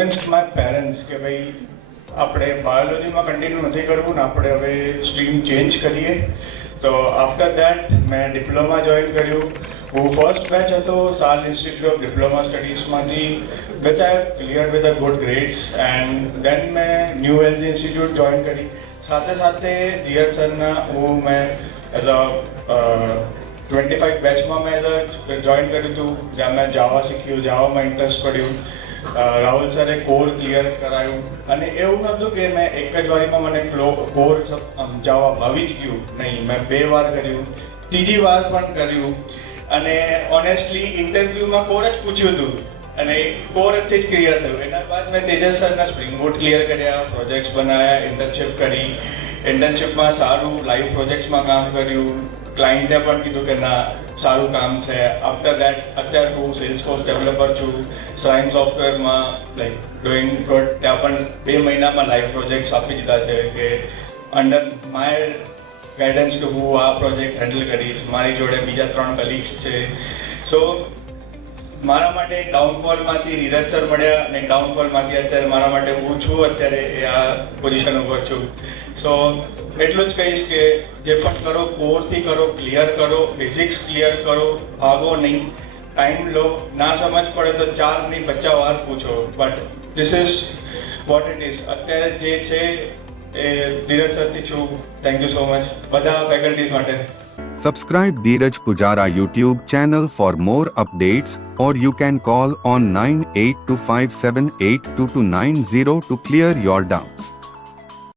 Means my parents કે ભાઈ આપણે બાયોલોજીમાં કન્ટિન્યુ નથી કરવું ને આપણે હવે સ્ટ્રીમ ચેન્જ કરીએ. તો આફ્ટર દેટ મેં ડિપ્લોમા જોઈન કર્યું. હું ફર્સ્ટ બેચ હતો સાલ ઇન્સ્ટિટ્યૂટ ઓફ ડિપ્લોમા સ્ટડીઝમાંથી, which I have clear with a good grades. And then મેં ન્યૂ વેલ્સ ઇન્સ્ટિટ્યૂટ જોઈન કરી. સાથે સાથે ધીરજ સરના મેં એઝ અ 25 બેચમાં મેં જોઈન કર્યું હતું, જ્યાં મેં જાવા શીખ્યું, જાવામાં ઇન્ટરેસ્ટ પડ્યું. રાહુલ સરે કોર ક્લિયર કરાયું અને એવું નહોતું કે મેં એક જ વારીમાં મને કોર જાવા ભાવી જ ગયું. નહીં, મેં 2 વાર કર્યું, ત્રીજી વાર પણ કર્યું અને ઓનેસ્ટલી ઇન્ટરવ્યૂમાં કોર જ પૂછ્યું હતું અને કોરથી જ ક્લિયર થયું. એના બાદ મેં તેજસ સરના સ્પ્રિંગ બૂટ ક્લિયર કર્યા, પ્રોજેક્ટ્સ બનાવ્યા, ઇન્ટર્નશિપ કરી. ઇન્ટર્નશિપમાં સારું લાઈવ પ્રોજેક્ટ્સમાં કામ કર્યું. ક્લાયન્ટે પણ કીધું કે ના સારું કામ છે. આફ્ટર દેટ અત્યારે હું સેલ્સફોર્સ ડેવલપર છું, સાયન્સ સોફ્ટવેરમાં લાઈક ડુઈંગ ગુડ. ત્યાં પણ 2 મહિનામાં લાઈવ પ્રોજેક્ટ્સ આપી દીધા છે કે અંડર માય ગાઈડન્સ કે હું આ પ્રોજેક્ટ હેન્ડલ કરીશ. મારી જોડે બીજા 3 કલીગ્સ છે. સો મારા માટે ડાઉનફોલમાંથી નીરજ સર મળ્યા અને ડાઉનફોલમાંથી અત્યારે મારા માટે હું છું અત્યારે એ આ પોઝિશન ઉપર છું. સો એટલું જ કહીશ કે જે પણ કરો કોરથી કરો, ક્લિયર કરો, બેઝિક્સ ક્લિયર કરો, ભાગો નહીં, ટાઈમ લો. ના સમજ પડે તો 4 નહીં 50 વાર પૂછો. But this is what it is. અત્યારે જે છે એ ધીરજ સરથી છું. થેન્ક યુ સો મચ બધા ફેકલ્ટીઝ માટે. Subscribe Dheeraj Pujara YouTube channel for more updates, or you can call on 9825782290 to clear your doubts.